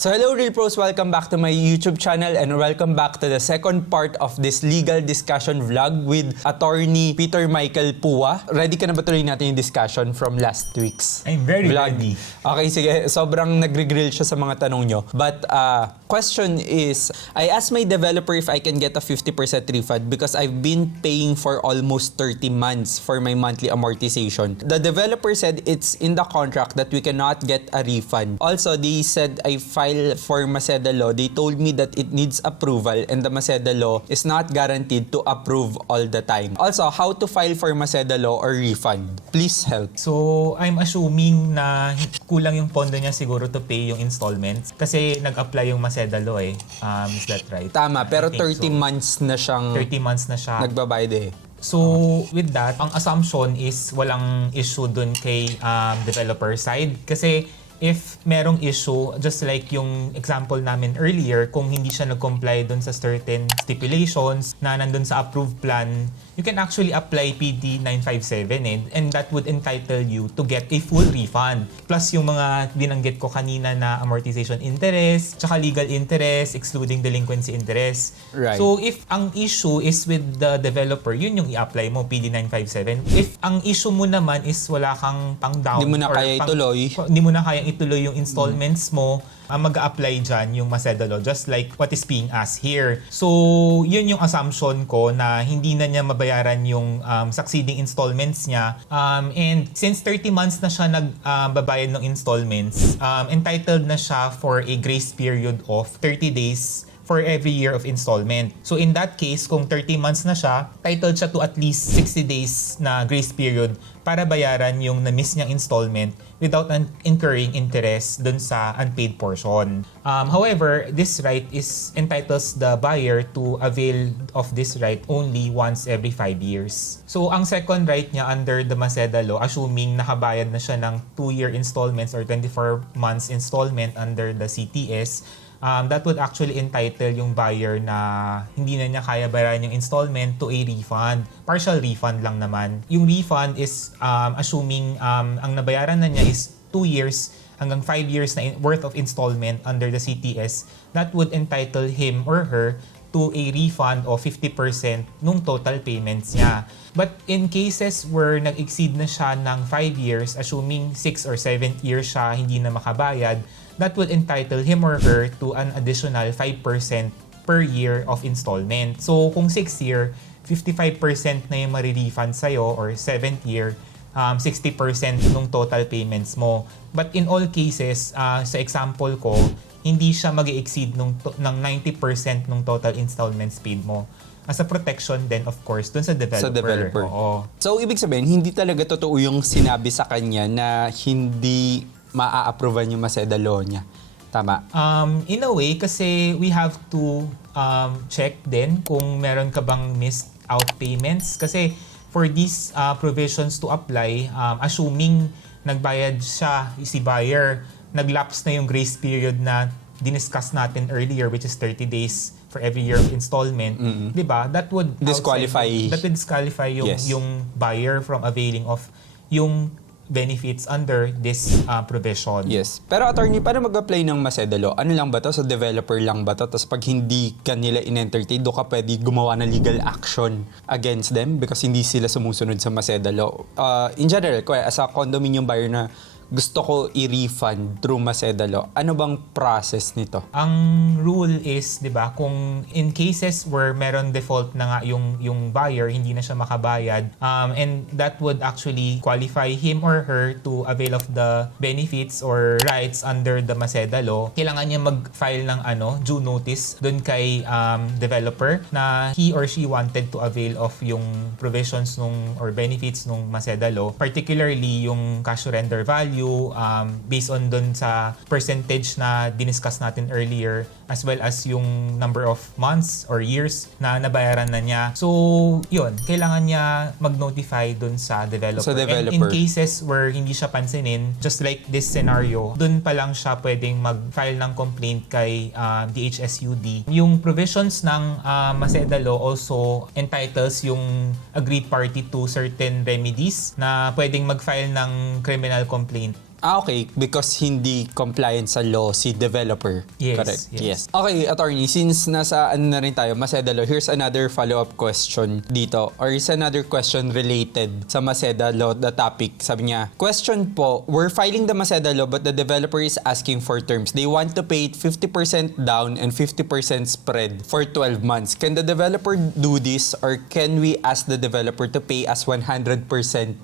So hello Real Pros, welcome back to my YouTube channel and welcome back to the second part of this legal discussion vlog with attorney Peter Michael Pua. Ready ka na ba tuloy natin yung discussion from last week's I'm very vlog? ready. Okay, sige. Sobrang nagre-grill siya sa mga tanong nyo. But question is, I asked my developer if I can get a 50% refund because I've been paying for almost 30 months for my monthly amortization. The developer said it's in the contract that we cannot get a refund. Also, they said I filed for Maceda Law. They told me that it needs approval and the Maceda Law is not guaranteed to approve all the time. Also, how to file for Maceda Law or refund? Please help. So, I'm assuming na kulang yung pondo niya siguro to pay yung installments kasi nag-apply yung Maceda Law eh. Is that right? Tama, pero I think 30 months na siyang 30 months na siya. nagbabayad eh. So, with that, ang assumption is walang issue dun kay developer side kasi if merong issue, just like yung example namin earlier, kung hindi siya nag-comply dun sa certain stipulations na nandun sa approved plan, you can actually apply PD 957 and that would entitle you to get a full refund. Plus yung mga binanggit ko kanina na amortization interest, tsaka legal interest, excluding delinquency interest. Right. So if ang issue is with the developer, yun yung i-apply mo, PD 957. If ang issue mo naman is wala kang pang-down, Hindi mo na kaya ituloy. Hindi mo na kayang ituloy yung installments mo, mag-a-apply dyan yung Maceda Law, just like what is being asked here. So, yun yung assumption ko na hindi na niya mabayaran yung succeeding installments niya. And since 30 months na siya nagbabayad ng installments, entitled na siya for a grace period of 30 days for every year of installment. So in that case, kung 30 months na siya, titled siya to at least 60 days na grace period para bayaran yung na-miss niyang installment without incurring interest dun sa unpaid portion. However, this right entitles the buyer to avail of this right only once every 5 years. So ang second right niya under the Maceda Law, assuming nakabayad na siya ng 2-year installments or 24 months installment under the CTS, that would actually entitle yung buyer na hindi na niya kaya bayaran yung installment to a refund. Partial refund lang naman. Yung refund is assuming ang nabayaran na niya is 2 years hanggang 5 years na worth of installment under the CTS, that would entitle him or her to a refund of 50% nung total payments niya. But in cases where nag-exceed na siya ng 5 years, assuming 6 or 7 years siya hindi na makabayad, that would entitle him or her to an additional 5% per year of installment. So kung 6 year, 55% na yung marirefund sa'yo, or 7th year, 60% nung total payments mo. But in all cases, sa example ko, hindi siya mag-exceed ng 90% ng total installments paid mo. As a protection then, of course, dun sa developer. Sa developer. Oo. So, ibig sabihin, hindi talaga totoo yung sinabi sa kanya na hindi maa-approvean yung Maceda Law niya. Tama? In a way, kasi we have to check din kung meron ka bang missed out payments. Kasi for these provisions to apply, assuming nagbayad siya, si buyer, nag-lapse na yung grace period na diniscuss natin earlier, which is 30 days for every year of installment, di ba? That would disqualify yung, yes, yung buyer from availing of yung benefits under this provision. Yes. Pero attorney, paano mag-apply ng Maceda Law? Ano lang ba to? So developer lang ba to? Tapos pag hindi ka nila in-entertain, doon ka pwede gumawa ng legal action against them because hindi sila sumusunod sa Maceda Law. In general, as a condominium buyer na gusto ko i-refund through Maceda Law, ano bang process nito? Ang rule is, 'di ba, kung in cases where meron default na nga yung buyer, hindi na siya makabayad, and that would actually qualify him or her to avail of the benefits or rights under the Maceda Law, kailangan niya mag-file ng due notice doon kay developer na he or she wanted to avail of yung provisions or benefits nung Maceda Law, particularly yung cash surrender value, based on dun sa percentage na diniscuss natin earlier, as well as yung number of months or years na nabayaran na niya. So, yun, kailangan niya mag-notify dun sa developer. And in cases where hindi siya pansinin, just like this scenario, dun pa lang siya pwedeng mag-file ng complaint kay DHSUD. Yung provisions ng Maceda Law also entitles yung agreed party to certain remedies na pwedeng mag-file ng criminal complaint Okay, because hindi compliant sa law si developer. Yes, Correct. yes. Okay, attorney, since nasa na rin tayo, Maceda Law, here's another follow-up question dito. Or is another question related sa Maceda Law, the topic. Sabi niya, question po, we're filing the Maceda Law but the developer is asking for terms. They want to pay 50% down and 50% spread for 12 months. Can the developer do this or can we ask the developer to pay us 100%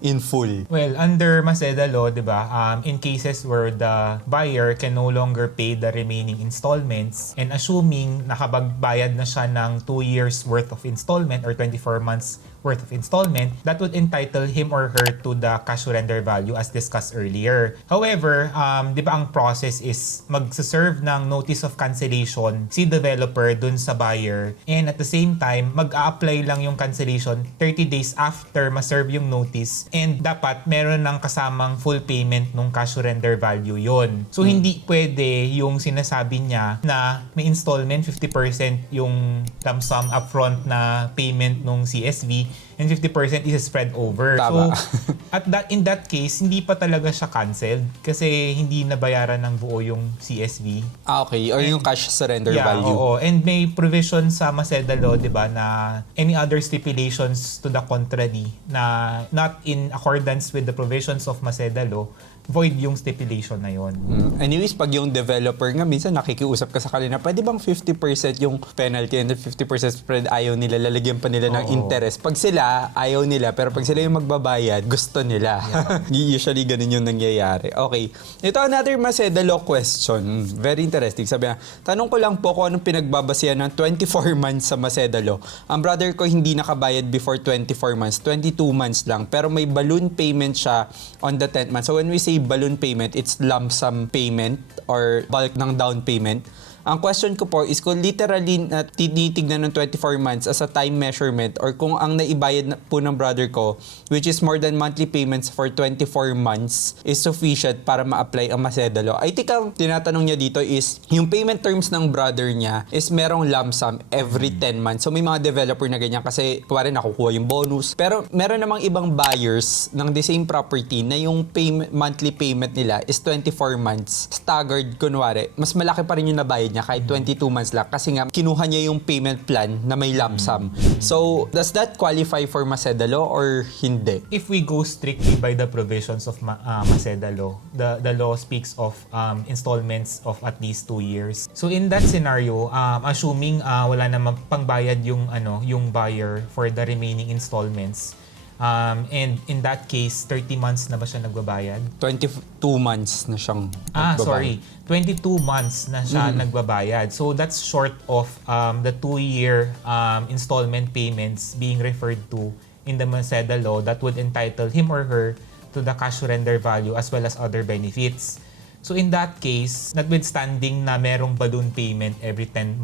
in full? Well, under Maceda Law, di ba, in cases where the buyer can no longer pay the remaining installments and assuming nakapagbayad na siya ng 2 years worth of installment or 24 months worth of installment, that would entitle him or her to the cash surrender value as discussed earlier. However, di ba ang process is magsaserve ng notice of cancellation si developer dun sa buyer and at the same time, mag-a-apply lang yung cancellation 30 days after ma-serve yung notice and dapat meron ng kasamang full payment nung cash surrender value yon. So, hindi pwede yung sinasabi niya na may installment 50% yung lump sum upfront na payment nung CSV and 50% is spread over. Tama. So, in that case, hindi pa talaga siya canceled kasi hindi nabayaran ng buo yung CSV. Okay, or yung cash surrender value. Oo. And may provision sa Maceda Law, di ba, na any other stipulations to the contrary na not in accordance with the provisions of Maceda Law, void yung stipulation na yon. Anyways, pag yung developer nga, minsan nakikiusap ka sa kanila, pwede bang 50% yung penalty and the 50% spread ayaw nila, lalagyan pa nila ng interest. Pag sila, ayaw nila, pero pag sila yung magbabayad, gusto nila. Yeah. Usually, ganun yung nangyayari. Okay. Ito, another Maceda Law question. Very interesting. Sabi na, tanong ko lang po kung anong pinagbabasihan ng 24 months sa Maceda Law. Ang brother ko hindi nakabayad before 24 months, 22 months lang, pero may balloon payment siya on the 10th month. So when we say balloon payment, it's lump sum payment or bulk ng down payment. Ang question ko po is kung literally tinitignan ng 24 months as a time measurement or kung ang naibayad po ng brother ko, which is more than monthly payments for 24 months, is sufficient para ma-apply ang Maceda Law. I think ang tinatanong niya dito is yung payment terms ng brother niya is merong lump sum every 10 months. So may mga developer na ganyan kasi kuwari nakukuha yung bonus. Pero meron namang ibang buyers ng the same property na yung monthly payment nila is 24 months. Staggered, kunwari. Mas malaki pa rin yung nabayad niya kahit 22 months lang kasi nga kinuha niya yung payment plan na may lump sum. So, does that qualify for Maceda Law or hindi? If we go strictly by the provisions of Maceda Law, the law speaks of installments of at least 2 years. So, in that scenario, assuming wala namang pangbayad yung buyer for the remaining installments, and in that case, 30 months na ba siya nagbabayad? 22 months na siyang nagbabayad. 22 months na siya nagbabayad. So that's short of the 2-year installment payments being referred to in the Maceda Law that would entitle him or her to the cash surrender value as well as other benefits. So in that case, notwithstanding na merong balloon payment every 10th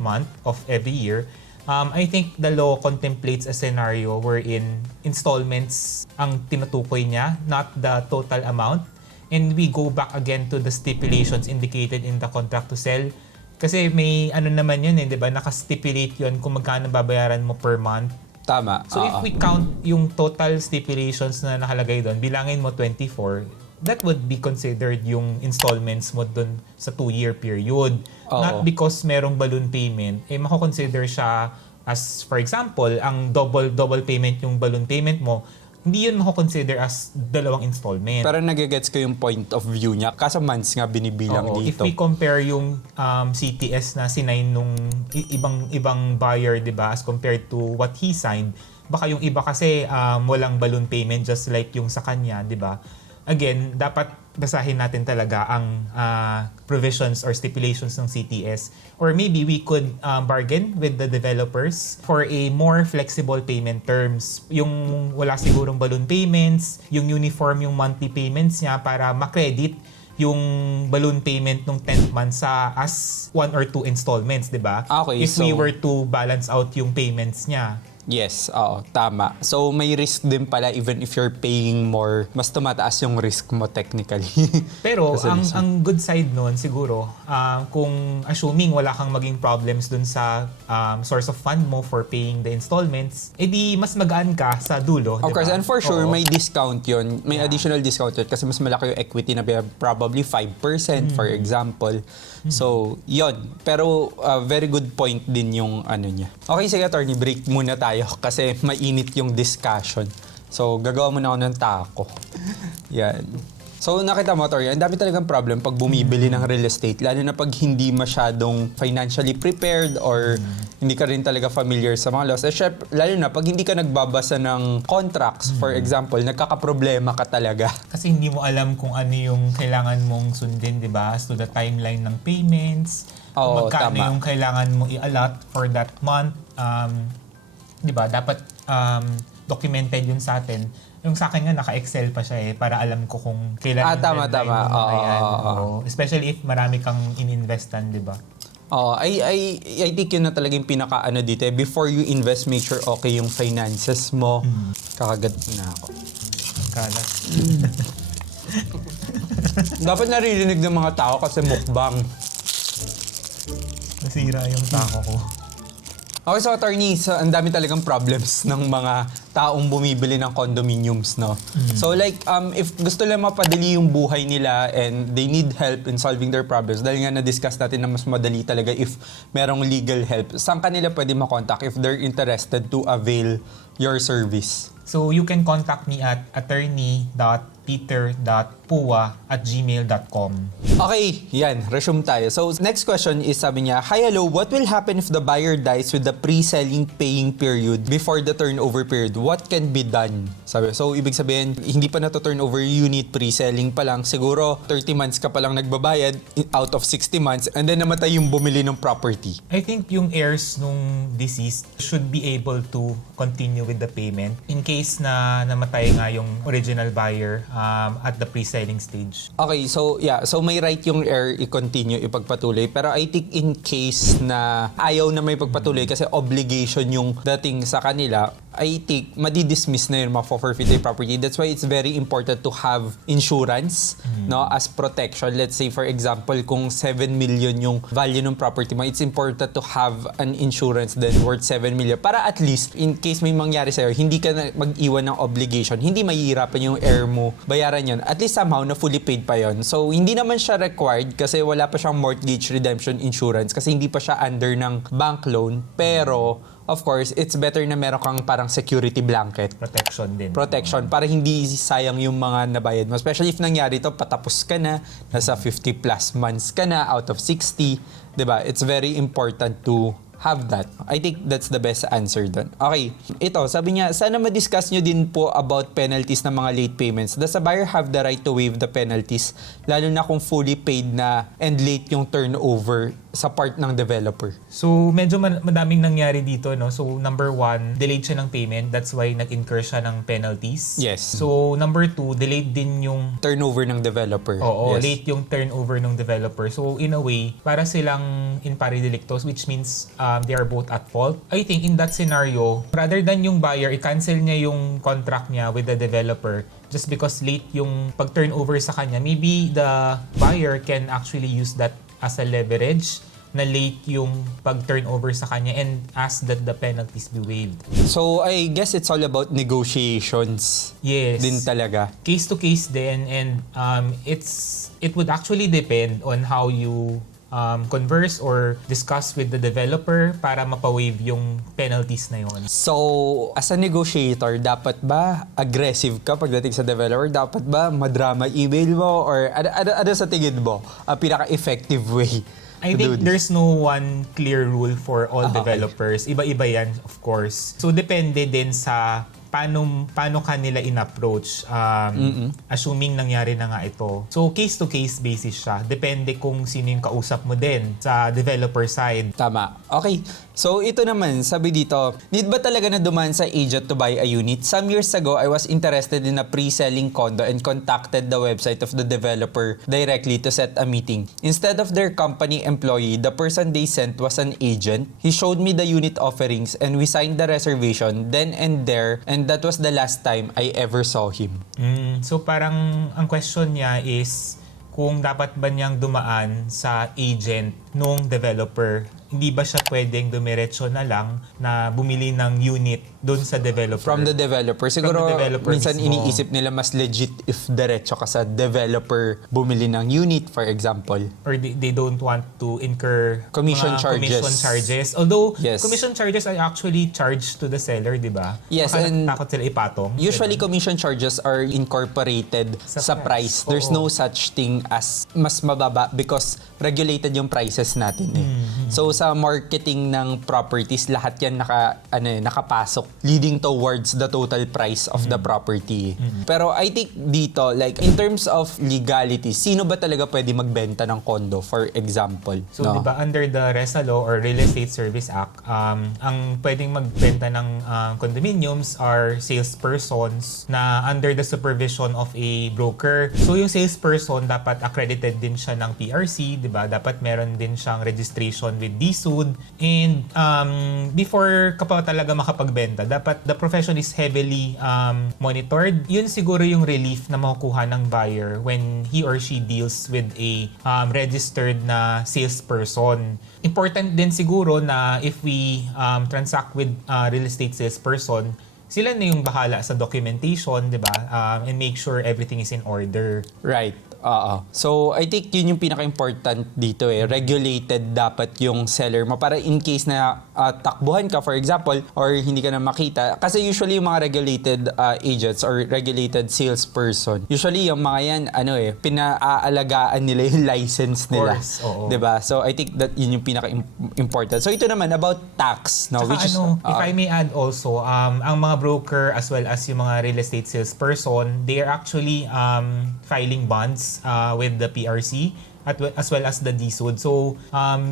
month of every year, I think the law contemplates a scenario wherein installments ang tinutukoy niya, not the total amount. And we go back again to the stipulations indicated in the contract to sell. Kasi may naman yun di ba? Naka-stipulate yun kung magkano babayaran mo per month. Tama. So if we count yung total stipulations na nakalagay doon, bilangin mo 24, that would be considered yung installments mo doon sa 2-year period. Not because merong balloon payment, mako-consider siya as, for example, ang double payment yung balloon payment mo, hindi yun mako-consider as dalawang installment. Pero nagigets ko yung point of view niya. Kaso months nga binibilang dito. If we compare yung CTS na sinign nung ibang buyer, di ba, as compared to what he signed, baka yung iba kasi walang balloon payment just like yung sa kanya, di ba? Again, dapat basahin natin talaga ang provisions or stipulations ng CTS. Or maybe we could bargain with the developers for a more flexible payment terms. Yung wala sigurong balloon payments, yung uniform yung monthly payments niya para ma-credit yung balloon payment nung 10th month sa as 1 or 2 installments, di ba? Okay, If we were to balance out yung payments niya. Yes, oo, tama. So may risk din pala even if you're paying more, mas tumataas yung risk mo technically. Pero Kasi ang good side nun siguro, kung assuming wala kang maging problems dun sa source of fund mo for paying the installments, edi mas magaan ka sa dulo, of course, diba? and for sure, Oo. may discount yun. May additional discount yun kasi mas malaki yung equity na probably 5% for example. So, yun. Pero very good point din yung ano niya. Okay, sige, attorney, break muna tayo kasi mainit yung discussion. So, gagawa muna ako ng tako. Yan. So, nakita mo, Tori, ang dami talagang problem pag bumibili ng real estate, lalo na pag hindi masyadong financially prepared or hindi ka rin talaga familiar sa mga laws. Lalo na pag hindi ka nagbabasa ng contracts, for example, nagkakaproblema ka talaga. Kasi hindi mo alam kung ano yung kailangan mong sundin, di ba? As to the timeline ng payments, Oo, kung magkano tama. yung kailangan mo i-allot for that month. Di ba? Dapat documented yun sa atin. Yung sa akin nga, naka-Excel pa siya para alam ko kung kailan yung Tama. deadline mo. Oo, Ayan, oo. oo. Especially if marami kang ininvestan, di ba? I think yun na talaga yung pinaka-ano dito. Before you invest, make sure okay yung finances mo. Kakagat na ako. Kalat. Dapat naririnig ng mga tao kasi mukbang. Nasira yung tako ko. Okay, so attorney, so ang dami talagang problems ng mga taong bumibili ng condominiums, no? So like, if gusto lang mapadali yung buhay nila and they need help in solving their problems, dahil nga na-discuss natin na mas madali talaga if merong legal help, saan kanila pwede makontak if they're interested to avail your service? So you can contact me at attorney.peter.pua@gmail.com. Okay, yan. Resume tayo. So, next question is, sabi niya, "Hi, hello. What will happen if the buyer dies with the pre-selling paying period before the turnover period? What can be done?" Sabi. So, ibig sabihin, hindi pa na-turnover unit, pre-selling pa lang. Siguro, 30 months ka pa lang nagbabayad out of 60 months and then namatay yung bumili ng property. I think yung heirs nung deceased should be able to continue with the payment in case na namatay nga yung original buyer at the pre-selling stage. Okay, so yeah, so may right yung heir i-continue, ipagpatuloy. Pero I think in case na ayaw na may pagpatuloy kasi obligation yung dating sa kanila, I think madi-dismiss na yun, ma-forfeit yung property. That's why it's very important to have insurance, no, as protection. Let's say for example, kung 7 million yung value ng property mo, it's important to have an insurance then worth 7 million para at least in case may mangyari sa'yo, hindi ka na mag-iwan ng obligation, hindi mahihirapan yung heir mo bayaran yun. At least somehow na fully paid pa yun. So hindi naman siya required kasi wala pa siyang mortgage redemption insurance kasi hindi pa siya under ng bank loan, pero of course, it's better na meron kang parang security blanket. Protection din. Protection para hindi sayang yung mga nabayad mo. Especially if nangyari to, patapos ka na, nasa 50 plus months ka na out of 60. Diba? It's very important to have that. I think that's the best answer dun. Okay, ito, sabi niya, sana ma-discuss nyo din po about penalties ng mga late payments. Does a buyer have the right to waive the penalties? Lalo na kung fully paid na and late yung turnover sa part ng developer. So, medyo madaming nangyari dito, no? So, number 1, delayed siya ng payment. That's why nag-incur siya ng penalties. Yes. So, number 2, delayed din yung Turnover ng developer. Oo, Yes. late yung turnover ng developer. So, in a way, para silang in pari delictos, which means they are both at fault. I think in that scenario, rather than yung buyer, i-cancel niya yung contract niya with the developer just because late yung pag-turnover sa kanya, maybe the buyer can actually use that as a leverage na late yung pag-turnover sa kanya and ask that the penalties be waived. So, I guess it's all about negotiations. Yes. Din talaga. Case to case din, and it would actually depend on how you converse or discuss with the developer para mapawaive yung penalties na yun. So, as a negotiator, dapat ba aggressive ka pagdating sa developer? Dapat ba madrama email mo? Or ano sa tingin mo? Ang pinaka-effective way I to do think this? there's no one clear rule for all developers. Iba-iba yan, of course. So, depende din sa paano kanila in-approach, assuming nangyari na nga ito. So, case-to-case basis siya. Depende kung sino yung kausap mo din sa developer side. Tama. Okay. So, ito naman, sabi dito, need ba talaga na dumaan sa agent to buy a unit? Some years ago, I was interested in a pre-selling condo and contacted the website of the developer directly to set a meeting. Instead of their company employee, the person they sent was an agent. He showed me the unit offerings and we signed the reservation then and there, and that was the last time I ever saw him. So, parang ang question niya is kung dapat ba niyang dumaan sa agent nung developer. Hindi ba siya pwedeng dumiretso na lang na bumili ng unit doon sa developer? From the developer. Siguro, minsan mismo. iniisip nila mas legit if diretso ka sa developer bumili ng unit, for example. Or they don't want to incur Commission mga charges. commission charges. Although, Yes. commission charges are actually charged to the seller, di ba? Yes, Baka and takot sila ipatong. usually commission charges are incorporated sa price. There's no such thing as mas mababa because regulated yung prices natin eh. So sa marketing ng properties, lahat yan nakapasok leading towards the total price of the property. Pero I think dito, like in terms of legality, sino ba talaga pwede magbenta ng condo, for example? So, di ba, under the RESA Law or Real Estate Service Act, ang pwedeng magbenta ng condominiums are salespersons na under the supervision of a broker. So, yung salesperson dapat accredited din siya ng PRC, di ba? Dapat meron din siyang registration with DSUD. And before ka pa talaga makapagbenta, dapat the profession is heavily monitored. Yun siguro yung relief na makukuha ng buyer when he or she deals with a registered na salesperson. Important din siguro na if we transact with real estate salesperson, sila na yung bahala sa documentation, di ba? And make sure everything is in order. Right. So, I think yun yung pinaka-important dito eh. Regulated dapat yung seller mo para in case na takbuhan ka, for example, or hindi ka na makita. Kasi usually yung mga regulated agents or regulated salesperson, usually yung mga yan, pinaalagaan nila yung license nila. Of course, oo. Diba? So, I think that yun yung pinaka-important. So, ito naman about tax. No? Tsaka Which is, if I may add also, ang mga broker as well as yung mga real estate salesperson, they are actually filing bonds with the PRC as well as the DSUD. So,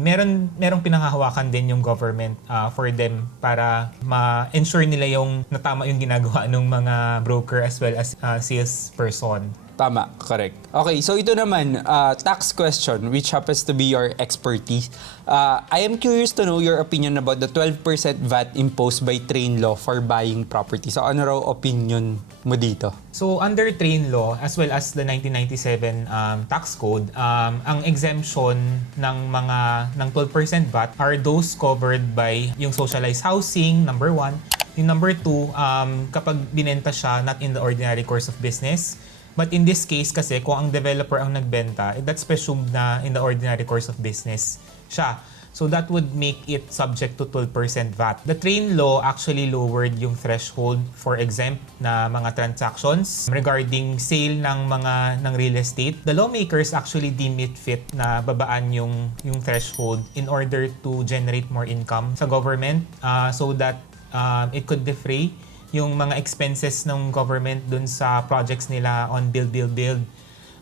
merong pinanghahawakan din yung government for them para ma-ensure nila yung natama yung ginagawa ng mga broker as well as salesperson. Tama, correct. Okay, so ito naman, tax question, which happens to be your expertise. I am curious to know your opinion about the 12% VAT imposed by Train Law for buying property. So ano raw opinion mo dito? So under Train Law as well as the 1997 tax code, ang exemption ng 12% VAT are those covered by yung socialized housing, number 1. Yung number 2, kapag binenta siya not in the ordinary course of business. But in this case kasi, kung ang developer ang nagbenta, that's presumed na in the ordinary course of business siya. So that would make it subject to 12% VAT. The Train Law actually lowered yung threshold for exempt na mga transactions regarding sale ng real estate. The lawmakers actually deem it fit na babaan yung threshold in order to generate more income sa government so that it could defray yung mga expenses ng government dun sa projects nila on build.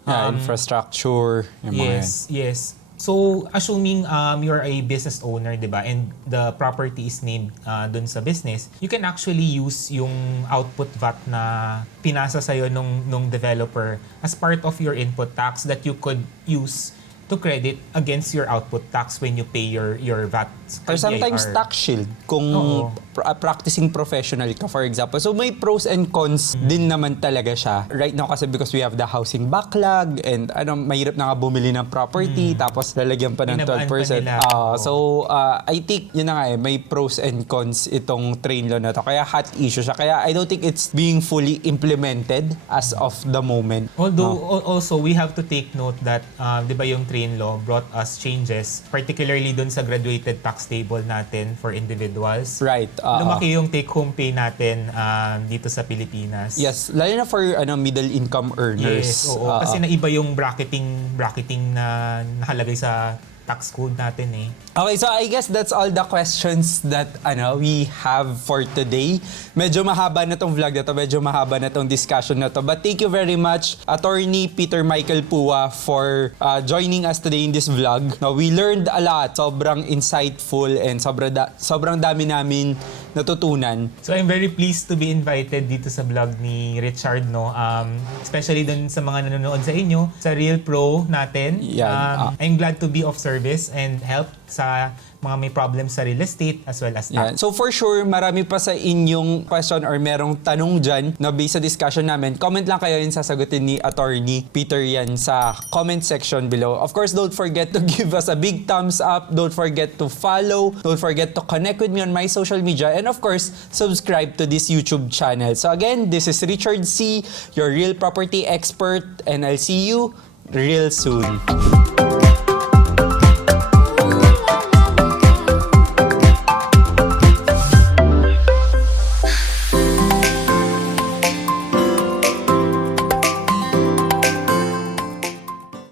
Infrastructure. Yung mga Yes. So, assuming you're a business owner, di ba, and the property is named dun sa business, you can actually use yung output VAT na pinasa sa'yo nung developer as part of your input tax that you could use to credit against your output tax when you pay your VAT. Or sometimes tax shield kung practicing professional ka, for example. So may pros and cons din naman talaga siya. Right now kasi because we have the housing backlog and mahirap na nga bumili ng property tapos lalagyan pa ng 12%. So I think yun na nga may pros and cons itong Train Law na to. Kaya hot issue siya. Kaya I don't think it's being fully implemented as of the moment. Although also we have to take note that 'di ba yung Train Law brought us changes, particularly dun sa graduated tax table natin for individuals. Right. Lumaki yung take-home pay natin dito sa Pilipinas. Yes, lalo na for middle income earners. Yes, oo. Kasi naiba yung bracketing na nakalagay sa tax code natin eh. Okay, so I guess that's all the questions that we have for today. Medyo mahaba na tong vlog na to, medyo mahaba na tong discussion na to. But thank you very much, Attorney Peter Michael Pua, for joining us today in this vlog. Now, we learned a lot. Sobrang insightful and sobrang dami namin natutunan. So I'm very pleased to be invited dito sa vlog ni Richard, no? Especially dun sa mga nanonood sa inyo, sa Real Pro natin. Yan. I'm glad to be of service and help sa mga may problems sa real estate as well as tax. Yeah. So for sure, marami pa sa inyong question or merong tanong dyan na based sa discussion namin. Comment lang kayo yung sasagutin ni Attorney Peter yan sa comment section below. Of course, don't forget to give us a big thumbs up. Don't forget to follow. Don't forget to connect with me on my social media. And of course, subscribe to this YouTube channel. So again, this is Richard C., your real property expert. And I'll see you real soon.